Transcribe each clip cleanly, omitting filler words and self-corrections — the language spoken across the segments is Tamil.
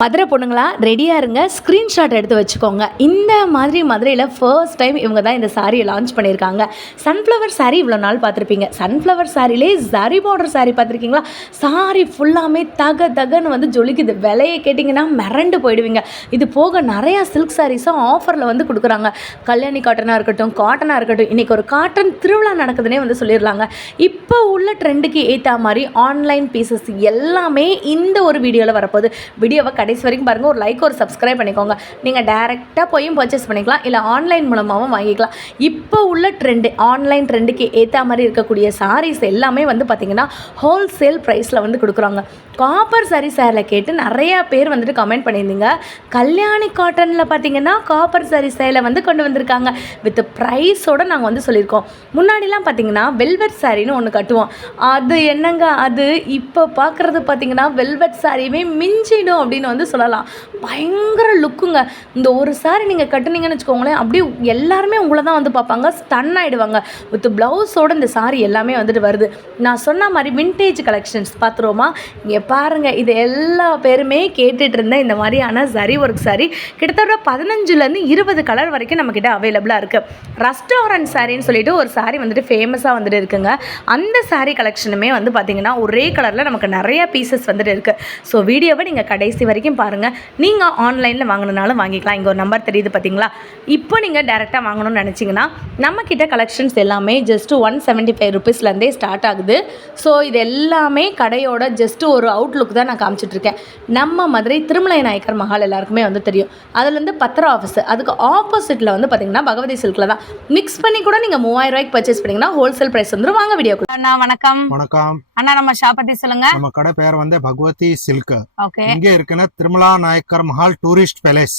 மதுரை பொண்ணுங்களா ரெடியாக இருங்க, ஸ்க்ரீன்ஷாட் எடுத்து வச்சுக்கோங்க. இந்த மாதிரி மதுரையில் ஃபர்ஸ்ட் டைம் இவங்க தான் இந்த சாரியை லான்ச் பண்ணியிருக்காங்க. சன்ஃப்ளவர் சாரீ இவ்வளோ நாள் பார்த்துருப்பீங்க. சன்ஃப்ளவர் சாரிலே ஜரி பார்டர் சாரீ பார்த்துருக்கீங்களா? சாரீ ஃபுல்லாமே தக தகன்னு வந்து ஜொலிக்குது. விலையை கேட்டிங்கன்னா மிரண்டு போயிடுவீங்க. இது போக நிறையா சில்க் சாரீஸும் ஆஃபரில் வந்து கொடுக்குறாங்க. கல்யாணி காட்டனாக இருக்கட்டும், காட்டனாக இருக்கட்டும், இன்றைக்கி ஒரு காட்டன் திருவிழா நடக்குதுன்னே வந்து சொல்லிடலாங்க. இப்போ உள்ள ட்ரெண்டுக்கு ஏற்ற மாதிரி ஆன்லைன் பீசஸ் எல்லாமே இந்த ஒரு வீடியோவில் வரப்போகுது. வீடியோவை கடைசி வரைக்கும் பாருங்கள். ஒரு லைக், ஒரு சப்ஸ்கிரைப் பண்ணிக்கோங்க. நீங்கள் டேரெக்டாக போயும் பர்ச்சேஸ் பண்ணிக்கலாம், இல்லை ஆன்லைன் மூலமாகவும் வாங்கிக்கலாம். இப்போ உள்ள ட்ரெண்டு, ஆன்லைன் ட்ரெண்டுக்கு ஏற்ற மாதிரி இருக்கக்கூடிய சாரீஸ் எல்லாமே வந்து பார்த்திங்கன்னா ஹோல்சேல் ப்ரைஸில் வந்து கொடுக்குறாங்க. காப்பர் சாரீ சேரில் கேட்டு நிறையா பேர் வந்துட்டு கமெண்ட் பண்ணியிருந்தீங்க. கல்யாணி காட்டனில் பார்த்திங்கன்னா காப்பர் சாரீ சேலை வந்து கொண்டு வந்திருக்காங்க. வித் ப்ரைஸோடு நாங்கள் வந்து சொல்லியிருக்கோம். முன்னாடிலாம் பார்த்திங்கன்னா வெல்வெட் சாரின்னு ஒன்று கட்டுவோம். அது என்னங்க, அது இப்போ பார்க்குறது பார்த்திங்கன்னா வெல்வெட் சாரியுமே மிஞ்சிடும் அப்படின்னு வந்து சொல்லலாம். பயங்கர லுக்குங்க. இந்த ஒரு சாரி நீங்கள் கட்டுனீங்கன்னு வச்சுக்கோங்களேன், அப்படியே எல்லாருமே உங்களை தான் வந்து பார்ப்பாங்க, ஸ்டன் ஆகிடுவாங்க. வித் ப்ளவுஸோடு இந்த சாரி எல்லாமே வந்துட்டு வருது. நான் சொன்ன மாதிரி வின்டேஜ் கலெக்ஷன்ஸ் பார்த்துருவோமா? இங்கே பாருங்கள், இது எல்லா பேருமே கேட்டுட்டு இருந்த இந்த மாதிரியான சரி ஒர்க் சாரி கிட்டத்தட்ட 15லேருந்து 20 கலர் வரைக்கும் நம்மக்கிட்ட அவைலபிளாக இருக்குது. ரெஸ்டாரண்ட் சாரின்னு சொல்லிட்டு ஒரு சாரி வந்துட்டு ஃபேமஸாக வந்துட்டு இருக்குங்க. அந்த சாரி கலெக்ஷனுமே வந்து பார்த்திங்கன்னா ஒரே கலரில் நமக்கு நிறையா பீசஸ் வந்துட்டு இருக்குது. ஸோ வீடியோவை நீங்கள் கடைசி வரைக்கும் பாருங்கள். நீங்கள் ஆன்லைனில் வாங்கினாலும் வாங்கிக்கலாம். இங்கே ஒரு நம்பர் தெரியுது பார்த்தீங்களா? இப்போ நீங்கள் டேரெக்டாக வாங்கணும்னு நினச்சிங்கன்னா நம்மக்கிட்ட கலெக்ஷன்ஸ் எல்லாமே ஜஸ்ட்டு 175 ருபீஸ்லேருந்தே ஸ்டார்ட் ஆகுது. ஸோ இது எல்லாமே கடையோட ஜஸ்ட்டு ஒரு அவுட்லுக் தான் நான் காமிச்சிட்ருக்கேன். நம்ம மதுரை திருமலை நாயக்கர் மஹால் எல்லாருக்குமே வந்து தெரியும். அதுலேருந்து பத்திரம் ஆஃபீஸ், அதுக்கு ஆப்போசிட்டில் வந்து பார்த்திங்கன்னா பகவதி சில்கில் தான் மிக்ஸ் பண்ணி கூட நீங்கள் 3000 ரூபாய்க்கு பர்ச்சேஸ் பண்ணிங்கன்னா ஹோல்சேல் ப்ரைஸ் வந்துடும். வாங்க வீடியோக்குள்ள. அண்ணா வணக்கம். வணக்கம் அண்ணா, நம்ம ஷாப் பற்றி சொல்லுங்கள். நம்ம கடை பேர் வந்து பகவதி சில்க். ஓகே. இங்கே இருக்குன்னா திருமலா நாயக்கர் மஹால் டூரிஸ்ட் பேலஸ்.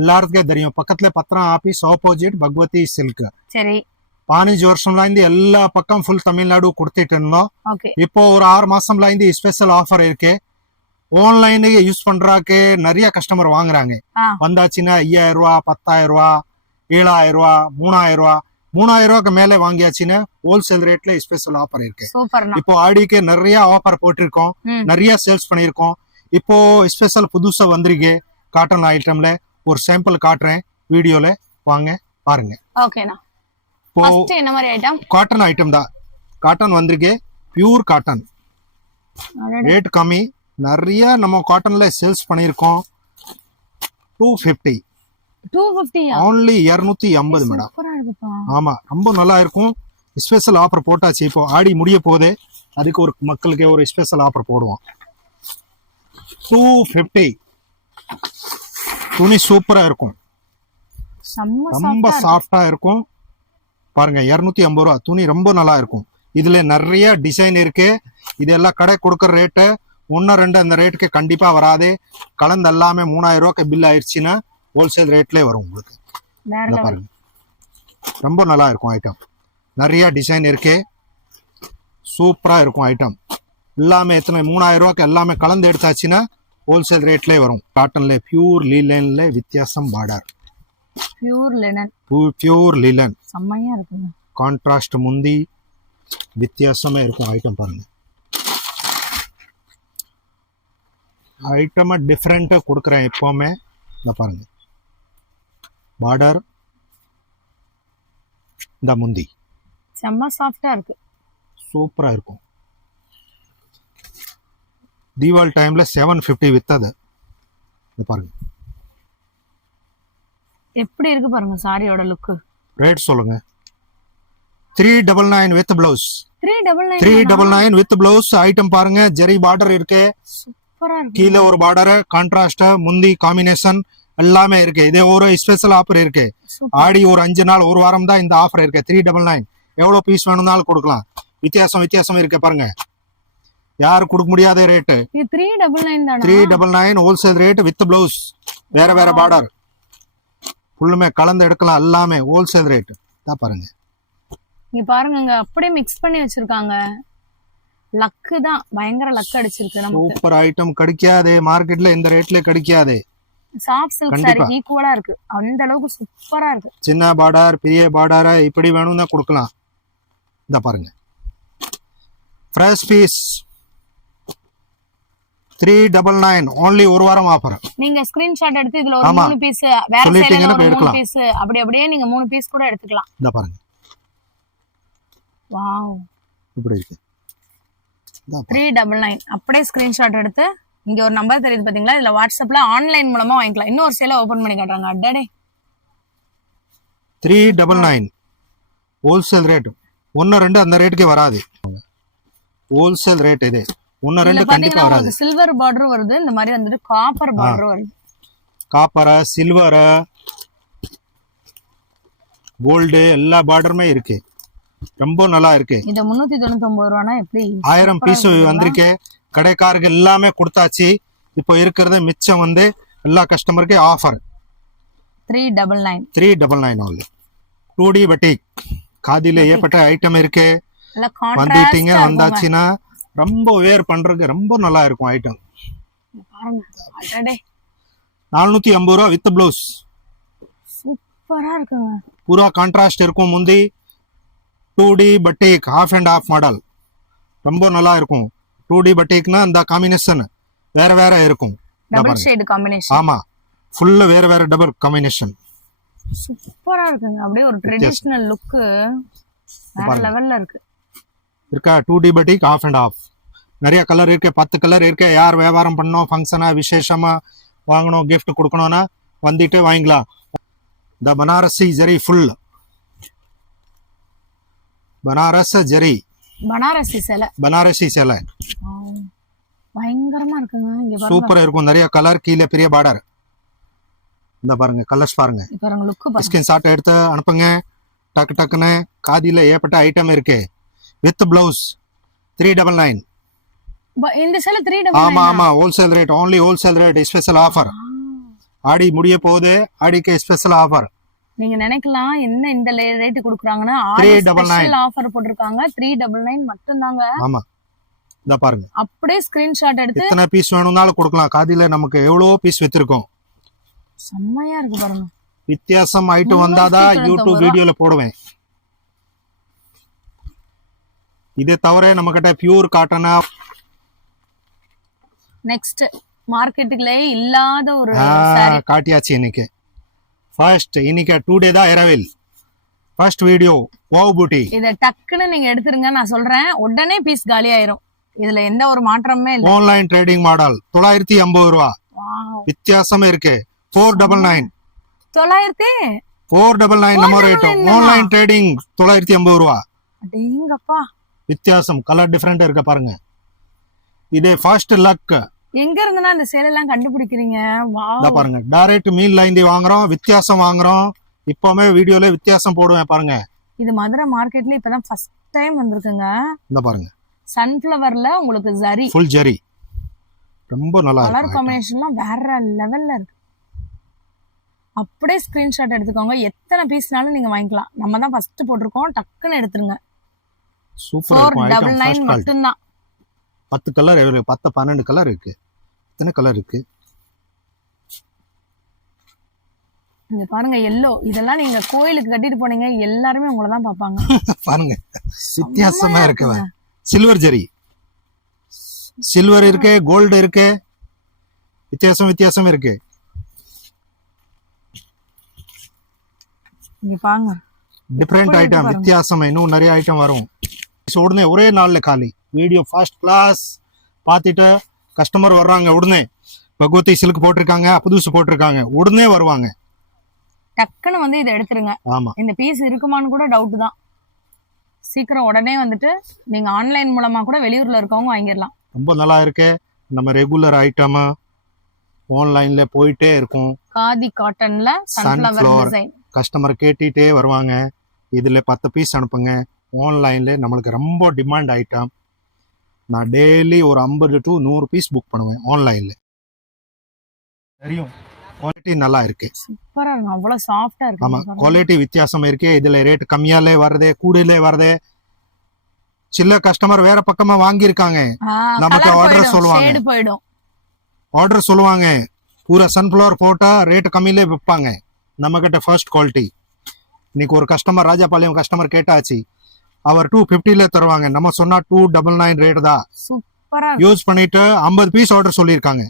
எல்லாருக்கே தெரியும். பக்கத்துல பத்திரம் ஆபீஸ் ஆப்போசிட் பகவதி சில்க். சரி. 15 வருஷம்ல இருந்து எல்லா பக்கம் ஃபுல் தமிழ்நாடு கொடுத்துட்டு இருந்தோம். இப்போ ஒரு 6 மாசம்ல இருந்து ஸ்பெஷல் ஆஃபர் இருக்கு. ஆன்லைன் யூஸ் பண்றாக்கு நிறைய கஸ்டமர் வாங்குறாங்க. வந்தாச்சுன்னா 5000 ரூபா, 10000 ரூபா, 7000 ரூபா, 3000 ரூபா, 3000 ரூபாய்க்கு மேல வாங்கியாச்சுன்னா ஹோல்சேல் ரேட்ல ஸ்பெஷல் ஆஃபர் இருக்கு. இப்போ ஆடிக்கு நிறைய ஆஃபர் போட்டிருக்கோம், நிறைய சேல்ஸ் பண்ணிருக்கோம். இப்போ ஸ்பெஷல் புதுசா வந்திருக்கு காட்டன் ஐட்டம்ல. ஒரு சாம்பிள் காட்டுறேன் வீடியோல, வாங்க பாருங்க. ஓகேண்ணா. ஃபர்ஸ்ட் என்ன மாதிரி ஐட்டம்? காட்டன் ஐட்டம் தான். காட்டன் வந்திருக்கு, பியூர் காட்டன். ரேட் கம்மி, நிறைய நம்ம காட்டன்ல சேல்ஸ் பண்ணிருக்கோம். 250 only 250 மேடம். ஆமா, ரொம்ப நல்லா இருக்கும். ஸ்பெஷல் ஆஃபர் போட்டாச்சு. இப்போ ஆடி முடிய போதே, அதுக்கு ஒரு மக்களுக்கு ஒரு ஸ்பெஷல் ஆஃபர் போடுவோம். 250. துணி சூப்பரா இருக்கும், ரொம்ப சாஃப்டா இருக்கும். பாருங்க, 250 ரூபா துணி, ரொம்ப நல்லா இருக்கும். இதுல நிறைய டிசைன் இருக்கு. இதெல்லாம் கடை கொடுக்கற ரேட்டு 1-2 அந்த ரேட்டுக்கு கண்டிப்பா வராது. கலந்து எல்லாமே 3000 ரூபாய்க்கு பில் ஆயிடுச்சுன்னா ஹோல்சேல் ரேட்லேயே வரும் உங்களுக்கு. பாருங்க, ரொம்ப நல்லா இருக்கும் ஐட்டம். நிறைய டிசைன் இருக்கு, சூப்பரா இருக்கும் ஐட்டம். எல்லாமே எத்தனை 3000 ரூபாய்க்கு எல்லாமே கலந்து எடுத்தாச்சுன்னா ஹோல்சேல் ரேட்லேயே வரும். காட்டன்ல பியூர் லீலன்ல வித்தியாசம் பார்டர். பியூர் லிலன் செம்மையா இருக்குங்க. கான்ட்ராஸ்ட் முந்தி வித்தியாசமே இருக்கும் ஐட்டம். பாருங்க, ஐட்டமா டிஃப்ரெண்டா கொடுக்குறேன் எப்பவுமே. இந்த பாருங்க, பார்டர், இந்த முந்தி செம்ம சாஃப்டா இருக்கு, சூப்பரா இருக்கும். தீபாவளி டைம்ல 750 வித்தது. இது பாருங்க எப்படி இருக்கு பாருங்க சாரியோட லுக். ரேட் சொல்லுங்க. 399 with blouse. 399 with blouse. Item பாருங்க, ஜெரி பார்டர் இருக்கு, சூப்பரா இருக்கு. கீழே ஒரு பார்டர், கான்ட்ராஸ்ட், முந்தி காம்பினேஷன் எல்லாமே இருக்கு. இதே ஒரு ஸ்பெஷல் ஆஃபர் இருக்கு. ஆடி ஒரு 5 நாள், ஒரு வாரம் தான் இந்த ஆஃபர் இருக்கு. 399 எவ்வளவு பீஸ் வேணும்னாலும் கொடுக்கலாம். வித்தியாசம் இருக்கு பாருங்க. யாரு கொடுக்க முடியாத rate. 399 wholesale rate with blouse. வேற பார்டர் ஃபுல்லுமே கலந்து எடுக்கலாம். எல்லாமே ஹோல்சேல் ரேட் தான். பாருங்க, இங்க பாருங்க, அப்படியே மிக்ஸ் பண்ணி வச்சிருக்காங்க. லக்கு தான், பயங்கர லக் அடிச்சிருக்கு நமக்கு. சூப்பர் ஐட்டம், கிடைக்காதே மார்க்கெட்ல, இந்த ரேட்ல கிடைக்காதே. சாஃப்ட் சில்க் சாரி ஈக்குவலா இருக்கு, அந்த அளவுக்கு சூப்பரா இருக்கு. சின்ன பார்டர், பெரிய பார்டர், இப்படி வேணும்னா கொடுக்கலாம். இந்த பாருங்க, ஃப்ரெஷ் பீஸ் 399 only ஒரு வாரம் ஆஃபர். நீங்க ஸ்கிரீன்ஷாட் எடுத்து இதுல ஒரு 3 பீஸ் வேற சேலைல ஒரு 3 பீஸ் அப்படியே நீங்க 3 பீஸ் கூட எடுத்துக்கலாம். இந்த பாருங்க. வாவ் இப்படி இருக்கு. 399 அப்படியே ஸ்கிரீன்ஷாட் எடுத்து இங்க ஒரு நம்பர் தெரியுது பாத்தீங்களா, இதுல வாட்ஸ்அப்ல ஆன்லைன் மூலமா வாங்கிக்கலாம். இன்னொரு சேலை ஓபன் பண்ணி காட்டுறாங்க. அடடே 399 ஹோல்சேல் ரேட். 1 2 அந்த ரேட்டுக்கு வராது. ஹோல்சேல் ரேட் இது. 1 2 கண்டிப்பா வராது. சில்வர் பார்டர் வருது, இந்த மாதிரி வந்துட்டு காப்பர் பார்டர் வருது. காப்பர், சில்வர், கோல்டு எல்லா பார்டருமே இருக்கு. ரொம்ப நல்லா இருக்கு. இது 399 ரூபானா எப்படி 1000 பீஸ் வந்திருக்கு. கடைக்காரருக்கு எல்லாமே கொடுத்தாச்சு. இப்போ இருக்கிறது மிச்சம் வந்து எல்லா கஸ்டமருக்கு ஆஃபர் 399 only. 2D பட்டிக் காதில ஏற்பட்ட ஐட்டம் இருக்கு. வந்துட்டீங்க வந்தாச்சுன்னா ரொம்ப வேர் பண்றதுக்கு ரொம்ப நல்லா இருக்கும் ஐட்டம். 450 ரூபா வித் பிளவுஸ். சூப்பரா இருக்குங்க. பூரா கான்ட்ராஸ்ட் இருக்கும். முந்தி 2D பட்டிக் half and half model ரொம்ப நல்லா இருக்கும். 2D பட்டிக்னா இந்த காம்பினேஷன் வேற வேற இருக்கும். Double shade combination. ஆமா, ஃபுல்லா வேற வேற டபுள் காம்பினேஷன். சூப்பரா இருக்குங்க. அப்படியே ஒரு ட்ரெடிஷனல் லுக் வேற லெவல்ல இருக்கு. இருக்கா 2D பட்டிக் ஹாஃப் அண்ட் ஹாஃப். நிறைய கலர் இருக்கு. 10 கலர் இருக்கு. யார் வியாபாரம் பண்ணணும், ஃபங்க்ஷனா விசேஷமா வாங்கணும், கிஃப்ட் கொடுக்கணும்னா வந்துட்டு வாங்கிக்கலாம். இந்த பனாரசி ஜரி ஃபுல் பனாரஸ் ஜரி பனாரசி சேலை பயங்கரமா இருக்குங்க. இங்க பாருங்க சூப்பரா இருக்கும். நிறைய கலர், கீழே பெரிய பார்டர். இந்த பாருங்க கலர்ஸ் பாருங்க. பாருங்க லுக் பாருங்க. ஸ்கிரீன்ஷாட் எடுத்து அனுப்புங்க. டக்கு டக்குன்னு காதில ஏற்பட்ட ஐட்டம் இருக்கு வித் பிளவுஸ் 399. இந்த சேலை 399. ஆமா ஆமா, wholesale rate. only wholesale rate. Special offer. ஆடி முடிய போகுது. ஆடிக்கு ஸ்பெஷல் ஆஃபர். நீங்க நினைக்கலாம் என்ன இந்த ரேட் குடுக்குறாங்கன்னா, ஸ்பெஷல் ஆஃபர் போட்டுருக்காங்க. 399 மட்டும் தாங்க. ஆமா, இத பாருங்க. அப்படியே ஸ்கிரீன்ஷாட் எடுத்து எத்தனை பீஸ் வேணும்னாலும் கொடுக்கலாம். காதில நமக்கு எவ்வளவு பீஸ் வித்திருக்கோம். செம்மையா இருக்கு பாருங்க. வித்தியாசம் ஐட்டம் வந்தாதான் யூடியூப் வீடியோல போடுவேன். இதே தவிர நம்ம கிட்ட பியூர் காட்டனா நெக்ஸ்ட் மார்க்கெட்டுக்குள்ளே இல்லாத ஒரு காட்டியாச்சு. இன்னைக்கு ஃபர்ஸ்ட் இன்னைக்கு 2 டே தான் இரவில் ஃபர்ஸ்ட் வீடியோ. Wow beauty. இத டக்குன்னு நீங்க எடுத்துருங்க. நான் சொல்றேன் உடனே பீஸ் காலி ஆயிரும். இதுல எந்த ஒரு மாற்றமே இல்ல. ஆன்லைன் ட்ரேடிங் மாடல் 950 ரூபா. வித்தியாசம் இருக்கு. 499 499 நம்ம ரேட். ஆன்லைன் ட்ரேடிங் 950 ரூபா. அடேங்கப்பா, வித்தியாசம் கலர் டிஃபரெண்ட் இருக்கு பாருங்க. இதே ஃபர்ஸ்ட் லக். எங்க இருந்துனா இந்த சேலை எல்லாம் கண்டுபிடிக்கிறீங்க? வாவ், பாருங்க டைரக்ட் மீல் லைன் வாங்குறோம். வித்தியாசம் வாங்குறோம். இப்போமே வீடியோல வித்தியாசம் போடுவேன் பாருங்க. இது மதுரை மார்க்கெட்ல இப்பதான் ஃபர்ஸ்ட் டைம் வந்திருக்குங்க. இந்த பாருங்க சன்ஃப்ளவர்ல உங்களுக்கு ஜரி ஃபுல் ஜரி ரொம்ப நல்லா இருக்கு. கலர் காம்பினேஷன்லாம் வேற லெவல்ல இருக்கு. அப்படியே ஸ்கிரீன்ஷாட் எடுத்துக்கோங்க. எத்தனை பீஸ்னாலும் நீங்க வாங்கிக்கலாம். நம்ம தான் ஃபர்ஸ்ட் போட்டிருக்கோம். டக்குன்னு எடுத்துருங்க. சூப்பரா இருக்கும். 499 மட்டும் தான். 10 கலர் 10 12 கலர் இருக்கு. எத்தனை கலர் இருக்கு இங்க பாருங்க. எல்லோ இதெல்லாம் நீங்க கோயிலுக்கு கட்டிட்டு போனீங்க எல்லாருமே உங்களை தான் பாப்பாங்க. பாருங்க வித்தியாசமா இருக்கு. சில்வர் ஜரி சில்வர் இருக்கு, கோல்டு இருக்கு. வித்தியாசம் இருக்கு. இங்க பாருங்க டிஃபரெண்ட் ஐட்டம். வித்தியாசம் இன்னும் நிறைய ஐட்டம் வரும். உடனே ஒரே நாள்ல காலி. வீடியோ ஃபர்ஸ்ட் கிளாஸ் பார்த்துட்டு கஸ்டமர் வர்றாங்க. உடனே பகவதி சில்க் போட்டிருக்காங்க, புதுசு போட்டிருக்காங்க, உடனே வருவாங்க. டக்குன்னு வந்து இதை எடுத்துருங்க. ஆமா, இந்த பீஸ் இருக்குமான்னு கூட டவுட் தான். சீக்கிரம் உடனே வந்துட்டு நீங்க ஆன்லைன் மூலமா கூட வெளியூர்ல இருக்கவங்க வாங்கிடலாம். ரொம்ப நல்லா இருக்கு. நம்ம ரெகுலர் ஐட்டம் ஆன்லைன்ல போயிட்டே இருக்கும். காதி காட்டன்ல சன்ஃப்ளவர் டிசைன் கஸ்டமர் கேட்டுட்டே வருவாங்க. இதுல 10 பீஸ் அனுப்புங்க. ஆன்லைன்ல நம்மளுக்கு ரொம்ப டிமாண்ட் ஐட்டம். நான் டெய்லி ஒரு 50 to 100 பீஸ் புக் பண்ணுவேன் ஆன்லைன்ல. தெரியும் குவாலிட்டி நல்லா இருக்கு. சூப்பரா இருக்கு. அவ்வளவு சாஃப்ட்டா இருக்கு. ஆமா, குவாலிட்டி வித்தியாசம் இருக்கு. இதுல ரேட் கம்மியாலே வருது, கூடலே வருது. சில கஸ்டமர் வேற பக்கமா வாங்கி இருக்காங்க. நமக்கு ஆர்டர் சொல்லுவாங்க. ஆர்டர் சொல்லுவாங்க பூரா சன்ஃப்ளவர் போட்டா ரேட் கம்மியிலே விற்பாங்க. நம்ம கிட்ட ஃபர்ஸ்ட் குவாலிட்டி. இன்னைக்கு ஒரு கஸ்டமர் ராஜபாளையம் கஸ்டமர் கேட்டாச்சு. அவர் 250 தருவாங்க. நம்ம சொன்னா 299 ரேட் தான். சூப்பரா யூஸ் பண்ணிட்டு 50 பீஸ் ஆர்டர் சொல்லியிருக்காங்க.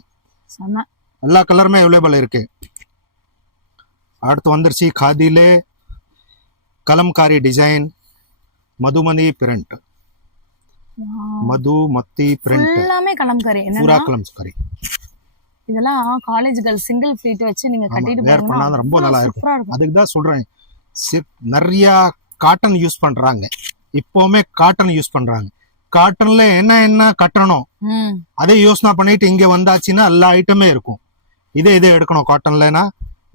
செம. எல்லா கலருமே அவைலபிள் இருக்கு. அடுத்து வந்துருச்சு காதிலே கலம்காரி டிசைன் மதுமணி பிரிண்ட். மதுமத்தி பிரிண்ட் எல்லாமே கலம்காரி. பூரா என்னன்னா கலம்காரி. இதெல்லாம் காலேஜ் கேர்ள் சிங்கிள் ஃப்ளீட் வச்சு நீங்க கட்டிட்டு வேர் பண்ணா போனீங்கன்னா ரொம்ப நல்லா சூப்பரா இருக்கும். இருக்கும். அதுக்கு தான் சொல்றேன், நிறைய காட்டன் யூஸ் பண்றாங்க. இப்போவுமே காட்டன் யூஸ் பண்றாங்க. காட்டன்ல என்ன கட்டணும் அதே யோசனை பண்ணிட்டு இங்க வந்தாச்சுன்னா எல்லா ஐட்டமே இருக்கும். இதே எடுக்கணும் காட்டன்லனா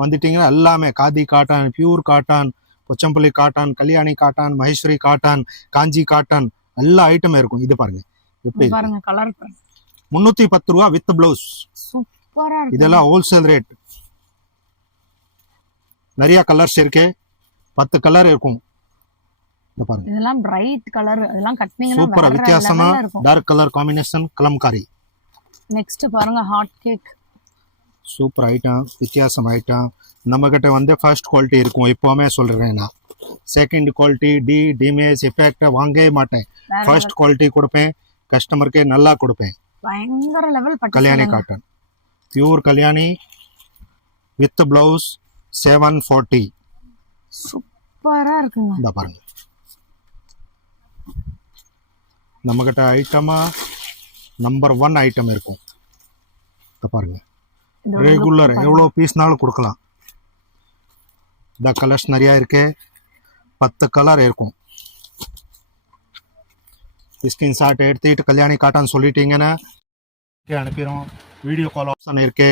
வந்துட்டீங்கன்னா எல்லாமே khadi cotton, pure cotton, Kochampalli cotton, Kalyani cotton, Maheshwari cotton, Kanchi cotton எல்லா ஐட்டமே இருக்கும். இது பாருங்க எப்படி பாருங்க கலர் 310 ரூபா வித் பிளவுஸ். சூப்பரா இருக்கு. இதெல்லாம் ஹோல்சேல் ரேட். நிறைய கலர்ஸ் இருக்கு, 10 கலர் இருக்கும். இந்த பாருங்க இதெல்லாம் பிரைட் கலர். அதெல்லாம் கட்டினீங்கன்னா சூப்பரா வேற வித்தியாசமா லெவல்ல இருக்கும். Dark colour combination Kalamkari. Next பாருங்க ஹாட் கேக். சூப்பர் ஐட்டம், வித்தியாசம் ஐட்டம். நம்ம கிட்ட வந்து ஃபர்ஸ்ட் குவாலிட்டி இருக்கும். எப்பவுமே சொல்றேன் நான், செகண்ட் குவாலிட்டி டிமேஜ் எஃபெக்ட் வாங்கவே மாட்டேன். ஃபர்ஸ்ட் குவாலிட்டி கொடுப்பேன், கஸ்டமருக்கு நல்லா கொடுப்பேன். பயங்கர லெவல் பட்டு Kalyani cotton, pure Kalyani with blouse 740. சூப்பரா இருக்குங்க. இந்த பாருங்க நம்ம கிட்ட ஐட்டமா நம்பர் 1 ஐட்டம் இருக்கும். இந்த பாருங்க ரெகுலர் எவ்வளோ பீஸ்னாலும் கொடுக்கலாம். இந்த கலர்ஸ் நிறையா இருக்கு, 10 கலர் இருக்கும். ஸ்கிரீன்ஷாட் எடுத்துட்டு கல்யாணி காட்டன் சொல்லிட்டீங்கன்னா அனுப்பிடுறோம். வீடியோ கால் ஆப்ஷன் இருக்கு,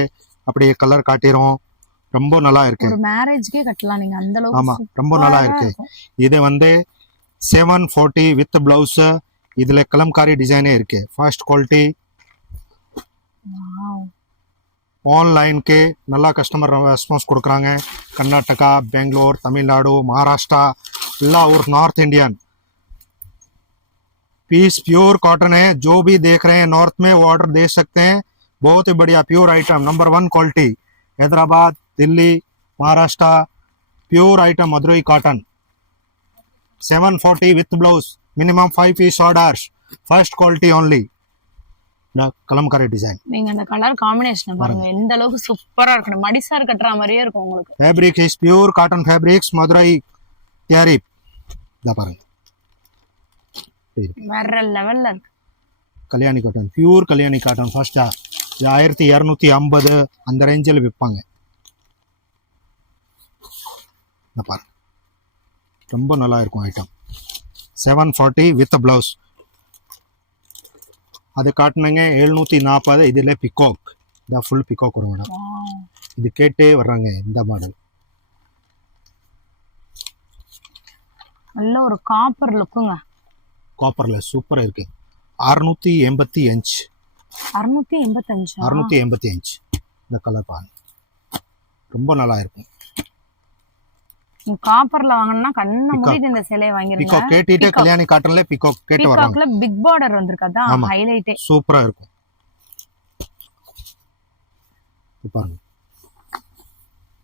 அப்படியே கலர் காட்டிடும். ரொம்ப நல்லா இருக்கு. ஒரு மேரேஜ்க்கே கட்டலாம் நீங்க அந்த அளவுக்கு. ஆமா ரொம்ப நல்லா இருக்கு. இது வந்து 740 வித் பிளவுஸ். இதுல கலம்காரி டிசைனே இருக்கு. First quality. ஆன்லைன் के நல்லா கஸ்டமர் ரெஸ்பான்ஸ் கொடுக்குறாங்க. கர்நாடகா, பெங்களூர், तमिलनाडु, महाराष्ट्र எல்லா और north Indian piece pure cotton है. जो भी देख रहे हैं नॉर्थ में वो ऑर्डर दे सकते हैं. बहुत ही बढ़िया pure item, number 1 quality. Hyderabad, Delhi, Maharashtra pure item Madurai cotton. 740 with blouse, minimum 5 piece orders, first quality only. Kalamkari design. நீங்க அந்த கலர் காம்பினேஷன் பாருங்க எந்த அளவுக்கு சூப்பரா இருக்கு. மடிசார் கட்டற மாதிரியே இருக்கும் உங்களுக்கு. Fabric is pure cotton fabrics Madurai தியாரி. இத பாருங்க வேற லெவல்ல இருக்கு. Kalyani cotton, pure Kalyani cotton. ஃபர்ஸ்டா 1250 அந்த ரேஞ்சில் விற்பாங்க. இத பாருங்க ரொம்ப நல்லா இருக்கும் ஐட்டம். 740 with blouse. அது காட்டினங்க 740. இதில் பிகாக், இந்த ஃபுல் பிகாக் வரும் மேடம். இது கேட்டே வர்றாங்க இந்த மாடல். நல்ல ஒரு காப்பர் லுக்குங்க. காப்பர்ல சூப்பரா இருக்கு. 685. 685. 685 இந்த கலர் பாருங்க ரொம்ப நல்லா இருக்கும். காப்பர்ல வாங்கணும்னா கண்ண மூடிட்டு இந்த சேலைய வாங்கிருங்க. பிகாக் கேட்டிட்டே கல்யாணி காட்டன்ல பிகாக் கேட்டு வராங்க. பிகாக்ல பிக் பார்டர் வந்திருக்கு, அதான் ஹைலைட். சூப்பரா இருக்கும். பாருங்க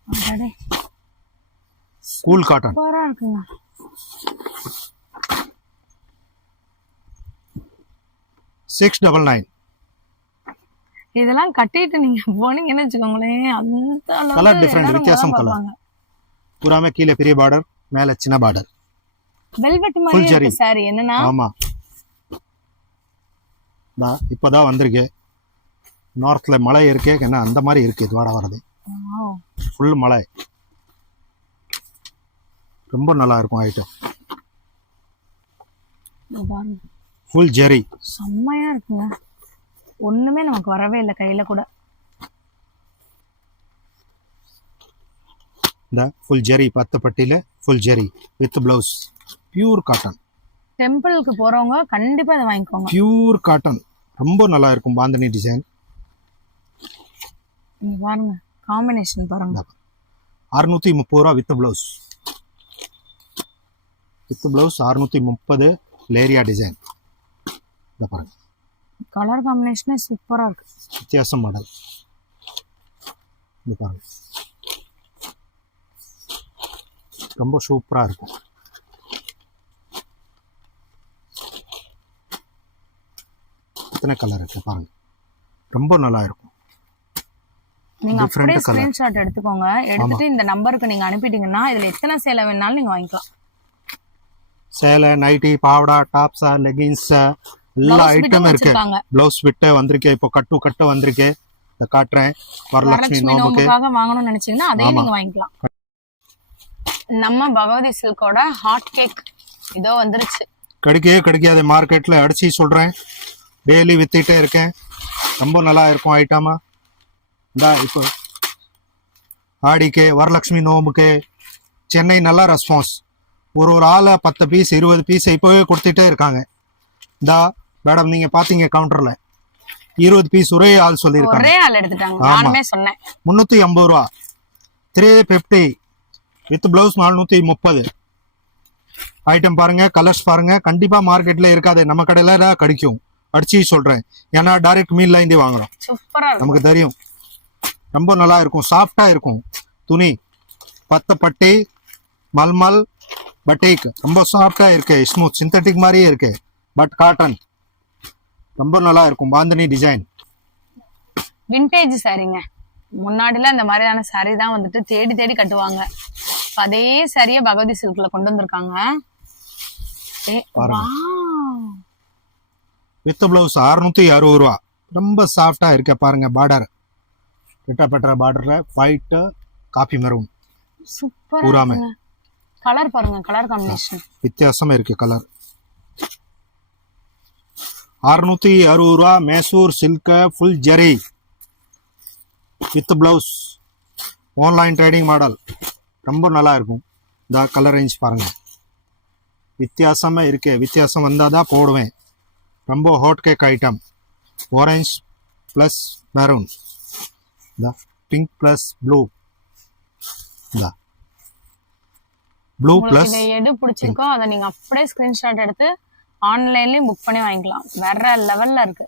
அடடே கூல் காட்டன் சூப்பரா இருக்குங்க. 699. இதெல்லாம் கட்டிட்டு நீங்க போனீங்கன்னு வெச்சுக்கோங்களேன், அந்த அளவுக்கு கலர் டிஃபரெண்ட், வித்தியாசம் கலர். पूरा में கீழே பெரிய பார்டர், மேல சின்ன பார்டர். வெல்வெட் மாதிரி இருக்கு சாரி. என்னன்னா ஆமா இப்போதான் வந்திருக்கு. நார்த்ல மழை இருக்கே, என்ன அந்த மாதிரி இருக்கு. இது வாட வரது ஃபுல் மழை. ரொம்ப நல்லா இருக்கும் ஐட்டம். ஃபுல் ஜெரி செம்மையா இருக்குங்க. ஒண்ணுமே நமக்கு வரவே இல்லை கையில கூட. இந்த ஃபுல் ஜெரி 10 பட்டியில full zari with blouse. Pure cotton. டெம்பிளுக்கு போறவங்க கண்டிப்பா இதை வாங்கிக்கோங்க. பியூர் காட்டன் ரொம்ப நல்லா இருக்கும். பாந்தனி டிசைன். நீங்க பாருங்க காம்பினேஷன் பாருங்க. 630 ரூபா with blouse. With blouse 630. Leheriya design. இத பாருங்க கலர் காம்பினேஷனே சூப்பரா இருக்கு. வித்தியாசம் மாடல். இது பாருங்க ரொம்ப சூப்பரா இருக்கும். எத்தனை கலர் இருக்கு பாருங்க, ரொம்ப நல்லா இருக்கும். நீங்க அப்படியே ஸ்கிரீன்ஷாட் எடுத்துக்கோங்க. எடுத்துட்டு இந்த நம்பருக்கு நீங்க அனுப்பிட்டீங்கன்னா இதுல எத்தனை சேலை வேணாலும் நீங்க வாங்கிக்கலாம். சேலை, நைட்டி, பாவடா, டாப்ஸா, லெகின்ஸா எல்லா ஐட்டம் இருக்கு. ப்ளவுஸ் பிட்டு வந்திருக்கு, இப்போ கட்டு வந்திருக்கு. இத காட்டுறேன். வரலட்சுமி நோம்புக்காக வாங்கணும்னு நினைச்சீங்கன்னா அதே நீங்க வாங்கிக்கலாம். நம்ம பகவதி சில்கோட ஹாட் கேக் இதோ வந்துருச்சு. கிடைக்காது மார்க்கெட்ல, அடிச்சு சொல்றேன். டெய்லி வித்துட்டே இருக்கேன். ரொம்ப நல்லா இருக்கும் ஐட்டமா. இந்த இப்போ ஆடிக்கு வரலட்சுமி நோம்புக்கு சென்னை நல்லா ரெஸ்பான்ஸ். ஒரு ஆளை 10 பீஸ் 20 பீஸ் இப்போவே கொடுத்துட்டே இருக்காங்க. இந்த மேடம் நீங்க பாத்தீங்க கவுண்டர்ல 20 பீஸ் ஒரே ஆள் சொல்லியிருக்காங்க. ஒரே ஆள் எடுத்துட்டாங்க. நானுமே சொன்னேன். 350 ரூபா, 350 வித் பிளவுஸ் 430. ஐட்டம் பாருங்க, கலர்ஸ் பாருங்க. கண்டிப்பா மார்க்கெட்ல இருக்காது, நம்ம கடையில தான் கிடைக்கும். அடிச்சு சொல்றேன், ஏன்னா டைரக்ட் மீல்ல இருந்து வாங்குறோம். சூப்பரா நமக்கு தெரியும். ரொம்ப நல்லா இருக்கும், சாஃப்டா இருக்கும் துணி. பட்டு மல்மல் பட்டிக் ரொம்ப சாஃப்டா இருக்கு, ஸ்மூத் சிந்தட்டிக் மாதிரியே இருக்கு. பட் காட்டன் ரொம்ப நல்லா இருக்கும். பாந்தினி டிசைன் விண்டேஜ் சாரீங்க. முன்னாடில இந்த மாதிரியான சாரி தான் வந்துட்டு தேடி தேடி கட்டுவாங்க. அதே சாரிய பகவதி சில்க்ல கொண்டு வந்திருக்காங்க. வித் பிளவுஸ் 660 ரூபா. ரொம்ப சாஃப்டா இருக்க பாருங்க. பார்டர் விட்டா பெற்ற பார்டர்ல ஒயிட் காபி மெரூன் சூப்பரா பூராமே. கலர் பாருங்க, கலர் காம்பினேஷன் வித்தியாசமா இருக்கு கலர். 660 ரூபா. Mysore silk full zari with blouse. Online trading model ரொம்ப நல்லா இருக்கும். இந்த கலர் ரேஞ்ச் பாருங்க, வித்தியாசமா இருக்கு. வித்தியாசம் வந்தாதான் போடுவேன். ரொம்ப hot cake item. Orange plus maroon, pink plus blue, blue plus. எது பிடிச்சிருக்கோ அதை நீங்க அப்படியே ஸ்கிரீன்ஷாட் எடுத்து ஆன்லைன்லயும் புக் பண்ணி வாங்கிக்கலாம். வேற லெவல்ல இருக்கு.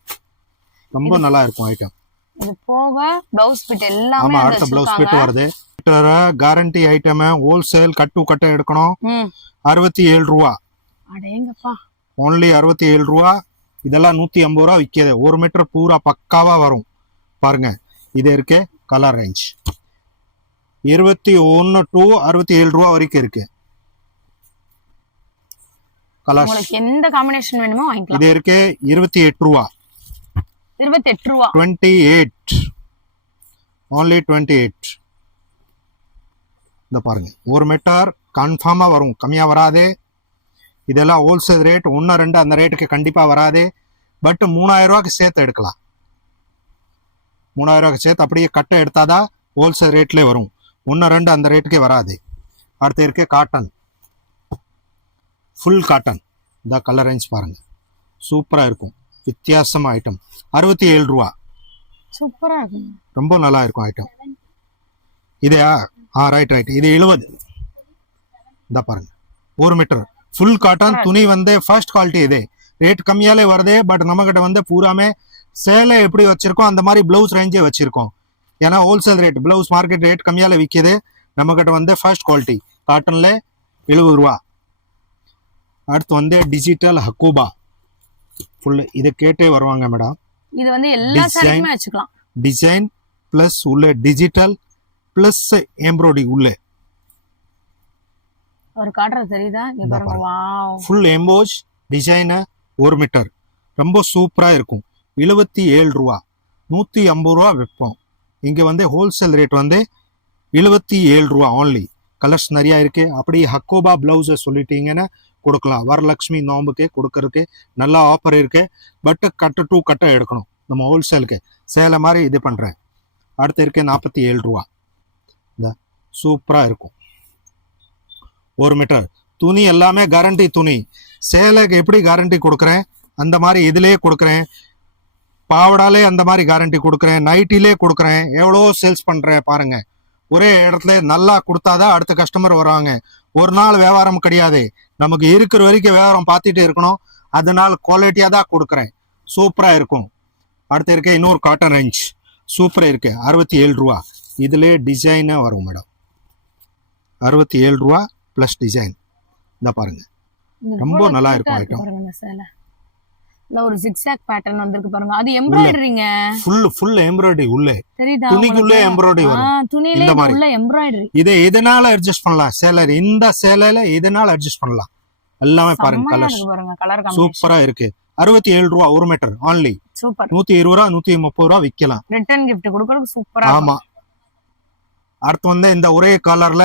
ரொம்ப நல்லா இருக்கும் ஐட்டம். இது போக பிளவுஸ் பிட் எல்லாமே ஆமா, அடுத்த பிளவுஸ் பிட் வருது. கேரண்டி ஐட்டம் ஹோல்சேல் கட்டு எடுக்கணும். 67 ரூபா. அடேங்கப்பா, ஓன்லி 67 ரூபா. இதெல்லாம் 150 ரூபா விற்கிது. 1 மீட்டர் பூரா பக்காவா வரும் பாருங்க. இது இருக்கு கலர் ரேஞ்ச் 21 to 67 ரூபா வரைக்கும் இருக்கு. கலர் உங்களுக்கு எந்த காம்பினேஷன் வேணுமோ வாங்கிக்கலாம். இது இருக்கு 28 ரூபா. 28 ரூபா. 28 only 28. இந்த பாருங்க, 1 மீட்டர் கன்ஃபார்மா வரும், கம்மியா வராது. இதெல்லாம் ஹோல்சேல் ரேட். 1 2 அந்த ரேட்டுக்கு கண்டிப்பா வராது. பட் 3000 ரூபாய்க்கு சேர்த்து எடுக்கலாம். 3000 ரூபாய்க்கு சேர்த்து அப்படியே கட்டை எடுத்தாதான் ஹோல்சேல் ரேட்ல வரும். 1 2 அந்த ரேட்டுக்கே வராது. அடுத்து இருக்கு காட்டன், ஃபுல் காட்டன். இந்த கலர் ரேஞ்ச் பாருங்க, சூப்பரா இருக்கும். வித்தியாசமா ஐட்டம். 67 ரூபா. சூப்பரா இருக்கு, ரொம்ப நல்லா இருக்கும் ஐட்டம். இது ரைட். இது 70. இந்த பாருங்க, 1 மீட்டர் ஃபுல் காட்டன் துணி வந்து ஃபர்ஸ்ட் குவாலிட்டி. இது ரேட் கம்மியாலே வருது. பட் நம்ம கிட்ட வந்து பூராமே சேலை எப்படி வச்சிருக்கோம் அந்த மாதிரி பிளவுஸ் ரேஞ்சே வச்சிருக்கோம். ஏன்னா wholesale rate, blouse market rate கம்மியால விற்கிது. நம்ம கிட்ட வந்து ஃபர்ஸ்ட் குவாலிட்டி காட்டன்ல 70 ரூபா. அடுத்து வந்து டிஜிட்டல் ஹக்கூபா ஃபுல். இதை கேட்டே வருவாங்க மேடம். இது வந்து எல்லா சாரிக்குமே வச்சுக்கலாம். டிசைன் பிளஸ் உள்ள டிஜிட்டல் பிளஸ் எம்ப்ராய்டரி உள்ள ஒரு காட்டுறது தெரியுதா? இங்க பாருங்க, வாவ், ஃபுல் எம்போஸ் டிசைன். 1 மீட்டர் ரொம்ப சூப்பரா இருக்கும். 77 ரூபா. 150 ரூபா விற்போம். இங்க வந்து ஹோல்சேல் ரேட் வந்து 77 ரூபா ஓன்லி. கலர்ஸ் நிறைய இருக்கு. அப்படி ஹக்கோபா பிளவுஸ் சொல்லிட்டீங்கன்னா கொடுக்கலாம். வரலட்சுமி நோம்புக்கு கொடுக்கறதுக்கு நல்ல ஆஃபர் இருக்கு. பட் கட்டை எடுக்கணும் நம்ம ஹோல்சேலுக்கு. சேலை மாதிரி இது பண்றேன். அடுத்து இருக்கு 47 ரூபா. இந்த சூப்பரா இருக்கும். 1 மீட்டர் துணி எல்லாமே கேரண்டி துணி. சேலைக்கு எப்படி கேரண்டி கொடுக்குறேன் அந்த மாதிரி இதுலயே கொடுக்குறேன். பாவடாலே அந்த மாதிரி கேரண்டி கொடுக்குறேன். நைட்டிலே கொடுக்குறேன். எவ்வளோ சேல்ஸ் பண்றேன் பாருங்க. ஒரே இடத்துல நல்லா கொடுத்தாதான் அடுத்த கஸ்டமர் வருவாங்க. ஒரு நாள் வியாபாரம் கிடையாது. நமக்கு இருக்கிற வரைக்கும் வியாபாரம் பார்த்துட்டு இருக்கணும். அதனால குவாலிட்டியா தான் கொடுக்குறேன். சூப்பரா இருக்கும். அடுத்து இருக்க இன்னொரு காட்டன் ரேஞ்ச் சூப்பரா இருக்கு. 67 ரூபா. இதுல டிசைன் வரும் மேடம். 67 ரூபா பிளஸ் டிசைன். இந்த பாருங்க, ரொம்ப நல்லா இருக்கும் ஐட்டம். இல்ல ஒரு zigzag பேட்டர்ன் வந்திருக்கு பாருங்க. அது எம்ப்ராய்டரிங்க. ஃபுல் எம்ப்ராய்டரி உள்ளே, தெரியுதா துணிக்குள்ளே எம்ப்ராய்டரி வரும். துணியில இந்த மாதிரி. உள்ள எம்ப்ராய்டரி. இதை எதனால அட்ஜஸ்ட் பண்ணலாம், சேலரி இந்த சேலையில எதனால அட்ஜஸ்ட் பண்ணலாம். எல்லாமே பாருங்க கலர்ஸ் பாருங்க கலர் காம்பினேஷன் சூப்பரா இருக்கு. 67 ரூபா ஒரு மீட்டர் ஆன்லி. சூப்பர். 120 ரூபா 130 ரூபா விக்கலாம். ரிட்டர்ன் கிஃப்ட் கொடுக்கறதுக்கு சூப்பரா. ஆமா. அடுத்து வந்து இந்த ஒரே கலர்ல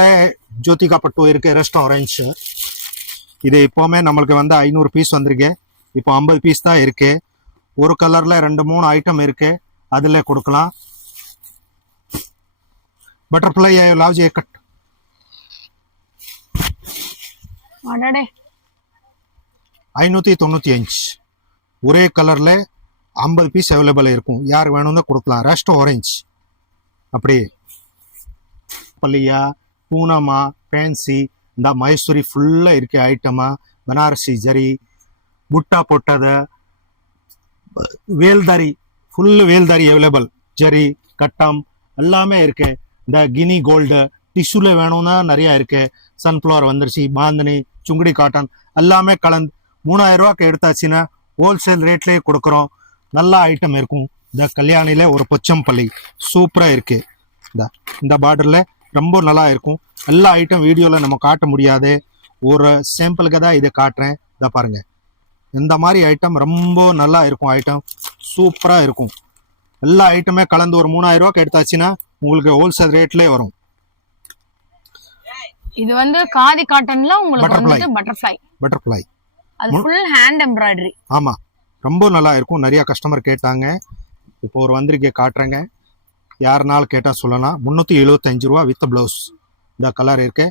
ஜோதிகா பட்டு இருக்கு, ரெஸ்ட் ஆரஞ்ச். இது இப்போவுமே நம்மளுக்கு வந்து 500 பீஸ் வந்திருக்கு. இப்போ 50 பீஸ் தான் இருக்கு. ஒரு கலர்ல 2-3 ஐட்டம் இருக்கு, அதுல கொடுக்கலாம். Butterfly love J cut. அடடே 595 ஒரே கலர்ல 50 பீஸ் அவைலபிள் இருக்கும். யார் வேணும்னு கொடுக்கலாம். ரெஸ்ட் ஆரஞ்ச் அப்படியே பல்லியா, பூனமா, ஃபேன்சி, இந்த மைசூரி ஃபுல்லா இருக்கு ஐட்டமா. பனாரசி ஜரி, புட்டா போட்டது, வேல்தாரி ஃபுல் வேல்தாரி அவைலபிள். ஜரி கட்டம் எல்லாமே இருக்கு. இந்த கினி கோல்டு டிஷ்யூல வேணும்னா நிறைய இருக்கு. சன்ஃப்ளவர் வந்துருச்சு, பாந்தனி, சுங்குடி காட்டன் எல்லாமே கலந்து 3000 ரூபாய்க்கு எடுத்தாச்சுன்னா ஹோல்சேல் ரேட்லயே கொடுக்குறோம். நல்ல ஐட்டம் இருக்கும். இந்த கல்யாணில ஒரு பொச்சம்பள்ளி சூப்பரா இருக்கு. இந்த பார்டர்ல ரொம்ப நல்லா இருக்கும். எல்லா ஐட்டம் வீடியோல நம்ம காட்ட முடியாது, ஒரு சாம்பிளுக்கு தான் இதை காட்டுறேன். இதை பாருங்க, இந்த மாதிரி ஐட்டம் ரொம்ப நல்லா இருக்கும். ஐட்டம் சூப்பரா இருக்கும். எல்லா ஐட்டமே கலந்து ஒரு 3000 ரூபாய்க்கு எடுத்தாச்சுன்னா உங்களுக்கு ஹோல்சேல் ரேட்லயே வரும். இது வந்து காதி காட்டன்ல உங்களுக்கு வந்து பட்டர்ஃப்ளை. அது ஃபுல் ஹேண்ட் எம்ப்ராய்டரி. ஆமா, ரொம்ப நல்லா இருக்கும். நிறைய கஸ்டமர் கேட்டாங்க. இப்போ ஒரு வந்திருக்கே காட்டுறேங்க. யாருனாலும் கேட்டால் சொல்லலாம். 375 ரூபா வித் ப்ளவுஸ். இந்த கலர் இருக்கு.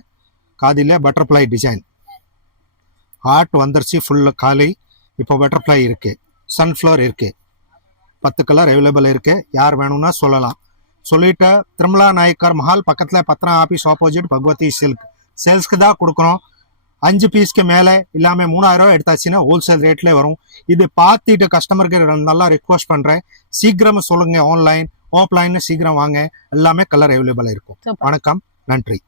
காதில பட்டர்ஃப்ளை டிசைன். ஹார்ட் வந்துருச்சு ஃபுல் காலி. இப்போ பட்டர்ஃப்ளை இருக்கு, சன்ஃப்ளவர் இருக்கு. 10 கலர் அவைலபிள் இருக்கு. யார் வேணும்னா சொல்லலாம். சொல்லிட்டு திருமலா நாயக்கர் மஹால் பக்கத்தில் Patra office opposite Bhagavathi silk சேல்ஸ்க்கு தான் கொடுக்குறோம். 5 பீஸ்க்கு மேலே இல்லாமல் 3000 ரூபா எடுத்தாச்சுன்னா ஹோல்சேல் ரேட்லேயே வரும். இது பார்த்துட்டு கஸ்டமருக்கு நல்லா ரிக்வஸ்ட் பண்ணுறேன், சீக்கிரம் சொல்லுங்க. ஆன்லைன் ஆஃப்லைன் சீக்கிரம் வாங்க. எல்லாமே கலர் அவைலபிள் இருக்கும். வணக்கம், நன்றி.